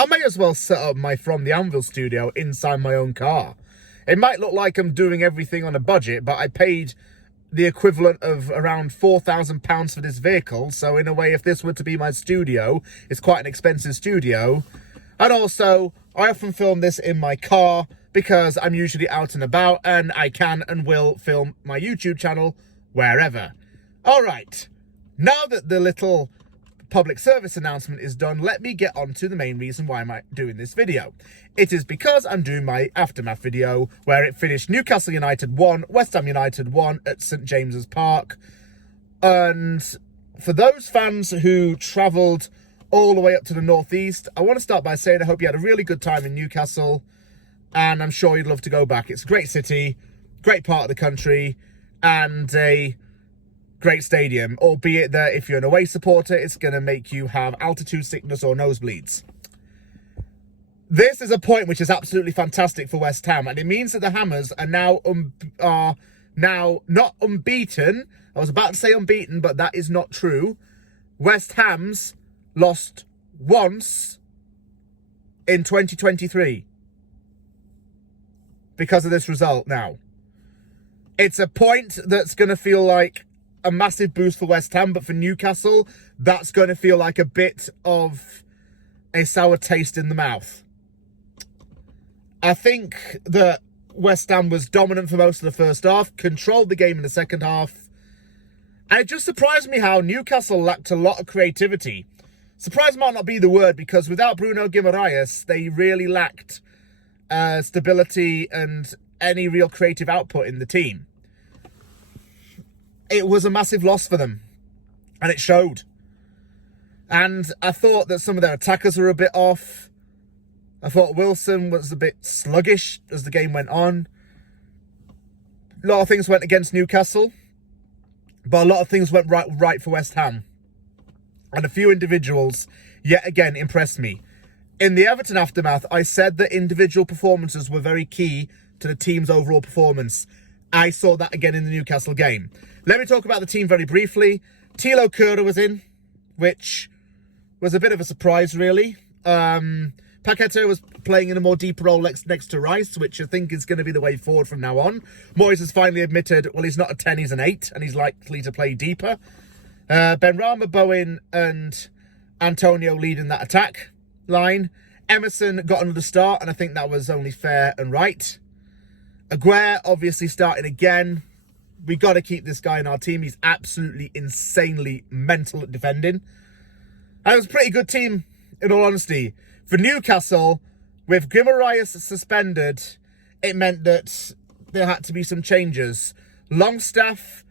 I may as well set up my From the Anvil studio inside my own car. It might look like I'm doing everything on a budget, but I paid the equivalent of around £4,000 for this vehicle. So in a way, if this were to be my studio, it's quite an expensive studio. And also, I often film this in my car because I'm usually out and about and I can and will film my YouTube channel wherever. All right, now that the little public service announcement is done, let me get on to the main reason why I'm doing this video. It is because I'm doing my aftermath video where it finished Newcastle United 1, West Ham United 1 at St James's Park. And for those fans who travelled all the way up to the northeast, I want to start by saying I hope you had a really good time in Newcastle, and I'm sure you'd love to go back. It's a great city, great part of the country, and a great stadium, albeit that if you're an away supporter, it's going to make you have altitude sickness or nosebleeds. This is a point which is absolutely fantastic for West Ham, and it means that the Hammers are now not unbeaten. I was about to say unbeaten, but that is not true. West Ham's lost once in 2023 because of this result now. It's a point that's going to feel like a massive boost for West Ham, but for Newcastle, that's going to feel like a bit of a sour taste in the mouth. I think that West Ham was dominant for most of the first half, controlled the game in the second half, and it just surprised me how Newcastle lacked a lot of creativity. Surprise might not be the word, because without Bruno Guimaraes, they really lacked stability and any real creative output in the team. It was a massive loss for them, and it showed. And I thought that some of their attackers were a bit off. I thought Wilson was a bit sluggish as the game went on. A lot of things went against Newcastle, but a lot of things went right for West Ham. And a few individuals, yet again, impressed me. In the Everton aftermath, I said that individual performances were very key to the team's overall performance. I saw that again in the Newcastle game. Let me talk about the team very briefly. Thilo Kehrer was in, which was a bit of a surprise, really. Paqueta was playing in a more deeper role next to Royce, which I think is going to be the way forward from now on. Moyes has finally admitted, well, he's not a 10, he's an 8, and he's likely to play deeper. Benrahma, Bowen, and Antonio leading that attack line. Emerson got another start, and I think that was only fair and right. Aguerd obviously starting again. We got to keep this guy in our team. He's absolutely insanely mental at defending. And it was a pretty good team, in all honesty. For Newcastle, with Guimaraes suspended, it meant that there had to be some changes. Longstaff,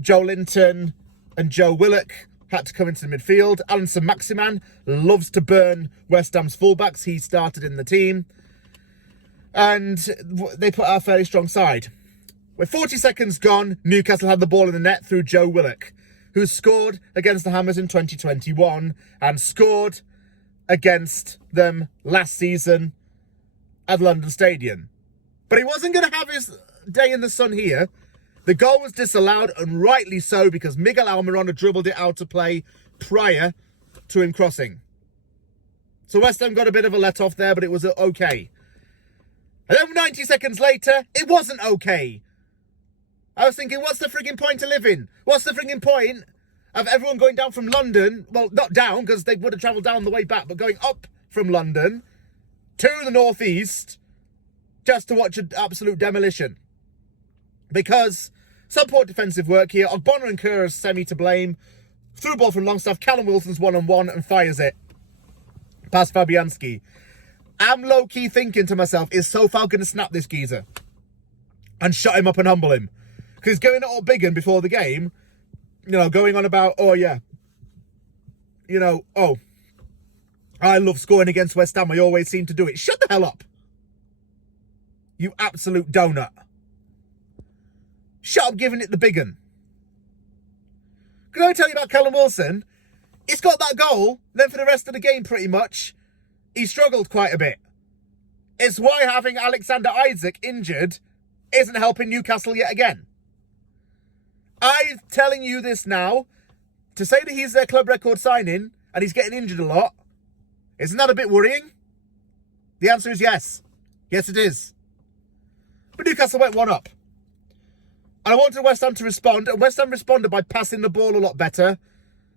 Joe Linton, and Joe Willock had to come into the midfield. Alan Saint-Maximin loves to burn West Ham's fullbacks. He started in the team. And they put out a fairly strong side. With 40 seconds gone, Newcastle had the ball in the net through Joe Willock, who scored against the Hammers in 2021 and scored against them last season at London Stadium. But he wasn't going to have his day in the sun here. The goal was disallowed, and rightly so, because Miguel Almiron had dribbled it out to play prior to him crossing. So West Ham got a bit of a let-off there, but it was okay. And then 90 seconds later, it wasn't okay. I was thinking, what's the frigging point of living? What's the frigging point of everyone going down from London? Well, not down, because they would have travelled down the way back, but going up from London to the northeast just to watch an absolute demolition. Because some poor defensive work here. Ogbonna and Kerr are semi to blame. Through ball from Longstaff. Callum Wilson's one-on-one and fires it past Fabianski. I'm low-key thinking to myself, is Sofal going to snap this geezer and shut him up and humble him? Because he's going all biggin before the game, you know, going on about, oh yeah, you know, oh, I love scoring against West Ham. I always seem to do it. Shut the hell up. You absolute donut. Shut up giving it the biggin. Can I tell you about Callum Wilson? He's got that goal, then for the rest of the game pretty much, he struggled quite a bit. It's why having Alexander Isak injured isn't helping Newcastle yet again. I'm telling you this now, to say that he's their club record signing and he's getting injured a lot, isn't that a bit worrying? The answer is yes. Yes, it is. But Newcastle went one up. And I wanted West Ham to respond, and West Ham responded by passing the ball a lot better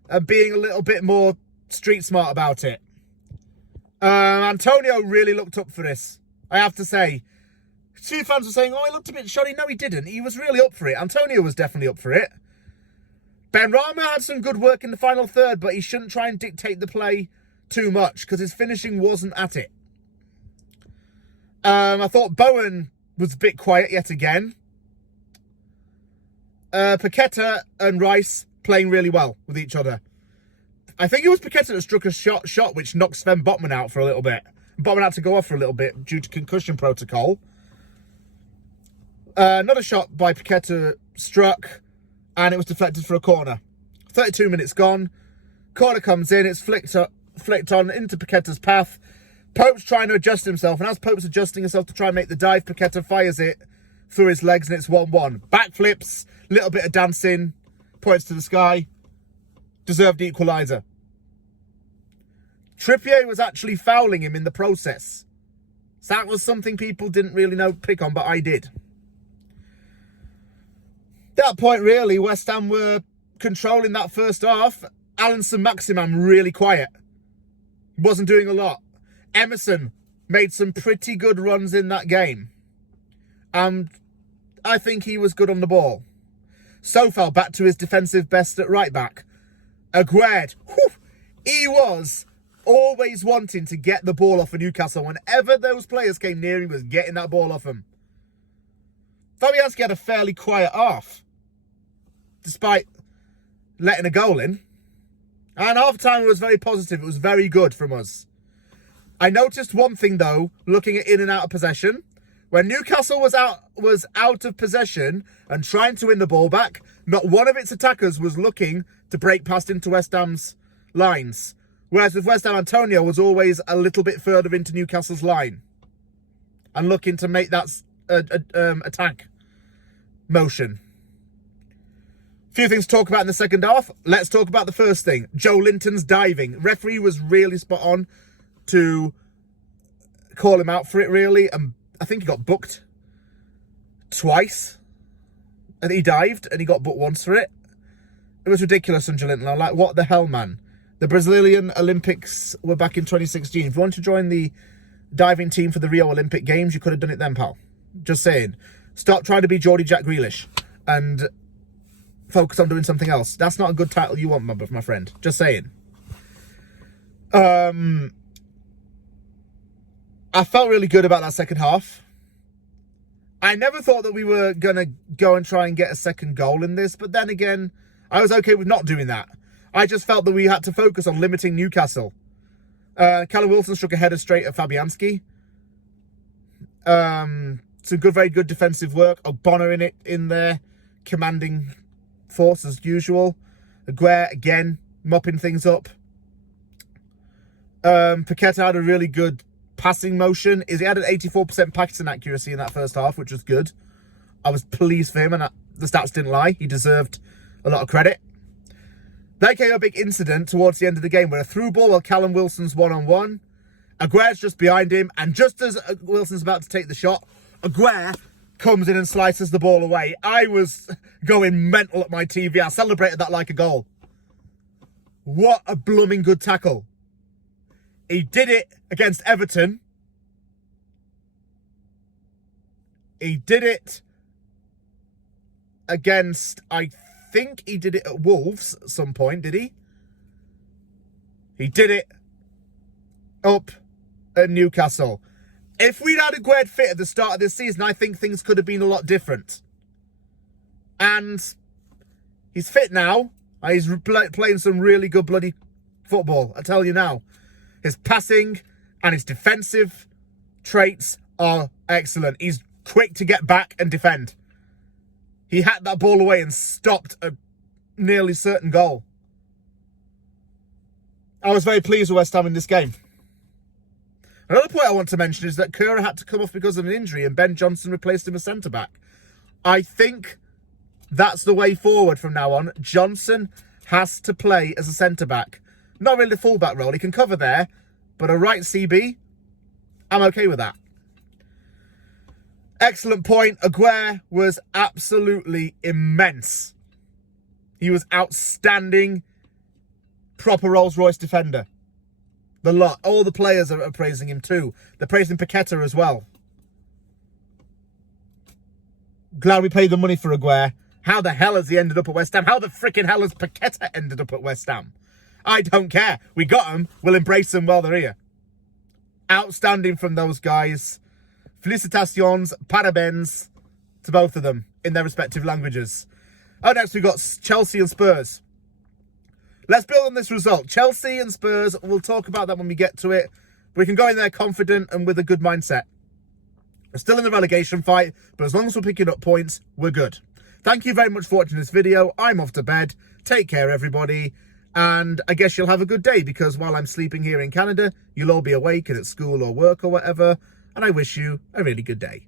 and being a little bit more street smart about it. Antonio really looked up for this, I have to say. A few fans were saying, oh, he looked a bit shoddy. No, he didn't. He was really up for it. Antonio was definitely up for it. Benrahma had some good work in the final third, but he shouldn't try and dictate the play too much because his finishing wasn't at it. I thought Bowen was a bit quiet yet again. Paqueta and Royce playing really well with each other. I think it was Paqueta that struck a shot which knocked Sven Botman out for a little bit. Botman had to go off for a little bit due to concussion protocol. Another shot by Paqueta struck, and it was deflected for a corner. 32 minutes gone. Corner comes in. It's flicked on into Paqueta's path. Pope's trying to adjust himself, and as Pope's adjusting himself to try and make the dive, Paqueta fires it through his legs, and it's 1-1. Backflips, little bit of dancing, points to the sky. Deserved equaliser. Trippier was actually fouling him in the process. So that was something people didn't really pick on, but I did. At that point, really, West Ham were controlling that first half. Alan Saint-Maximin really quiet. Wasn't doing a lot. Emerson made some pretty good runs in that game. And I think he was good on the ball. Sofal back to his defensive best at right back. Aguerd, he was always wanting to get the ball off of Newcastle. Whenever those players came near, he was getting that ball off him. Fabianski had a fairly quiet half, despite letting a goal in. And half-time was very positive. It was very good from us. I noticed one thing, though, looking at in and out of possession. When Newcastle was out of possession and trying to win the ball back, not one of its attackers was looking to break past into West Ham's lines. Whereas with West Ham, Antonio was always a little bit further into Newcastle's line and looking to make that attack motion. Few things to talk about in the second half. Let's talk about the first thing. Joe Linton's diving. Referee was really spot on to call him out for it, really. And I think he got booked twice. And he dived and he got booked once for it. It was ridiculous on Joe Linton. I'm like, what the hell, man? The Brazilian Olympics were back in 2016. If you want to join the diving team for the Rio Olympic Games, you could have done it then, pal. Just saying. Stop trying to be Geordie Jack Grealish and focus on doing something else. That's not a good title you want, my friend. Just saying. I felt really good about that second half. I never thought that we were going to go and try and get a second goal in this, but then again, I was okay with not doing that. I just felt that we had to focus on limiting Newcastle. Callum Wilson struck a header straight at Fabianski. Some very good defensive work. Ogbonna in there, commanding force as usual. Aguerd again mopping things up. Paqueta had a really good passing motion. He had an 84% passing accuracy in that first half, which was good. I was pleased for him, and the stats didn't lie. He deserved a lot of credit. There came a big incident towards the end of the game where a through ball while Callum Wilson's one-on-one. Aguerd's just behind him, and just as Wilson's about to take the shot, Aguerd comes in and slices the ball away. I was going mental at my TV. I celebrated that like a goal. What a blooming good tackle. He did it against Everton. He did it against, I think he did it at Wolves at some point, did he? He did it up at Newcastle. If we'd had Aguerd fit at the start of this season, I think things could have been a lot different. And he's fit now. He's playing some really good bloody football, I tell you now. His passing and his defensive traits are excellent. He's quick to get back and defend. He hacked that ball away and stopped a nearly certain goal. I was very pleased with West Ham in this game. Another point I want to mention is that Kura had to come off because of an injury and Ben Johnson replaced him as centre-back. I think that's the way forward from now on. Johnson has to play as a centre-back. Not really the full-back role. He can cover there, but a right CB, I'm okay with that. Excellent point. Aguerd was absolutely immense. He was outstanding. Proper Rolls-Royce defender. The lot. All the players are praising him too. They're praising Paqueta as well. Glad we paid the money for Aguerd. How the hell has he ended up at West Ham? How the freaking hell has Paqueta ended up at West Ham? I don't care. We got them. We'll embrace them while they're here. Outstanding from those guys. Felicitations, parabens to both of them in their respective languages. Oh, next we've got Chelsea and Spurs. Let's build on this result. Chelsea and Spurs, we'll talk about that when we get to it. We can go in there confident and with a good mindset. We're still in the relegation fight, but as long as we're picking up points, we're good. Thank you very much for watching this video. I'm off to bed. Take care, everybody. And I guess you'll have a good day, because while I'm sleeping here in Canada, you'll all be awake and at school or work or whatever. And I wish you a really good day.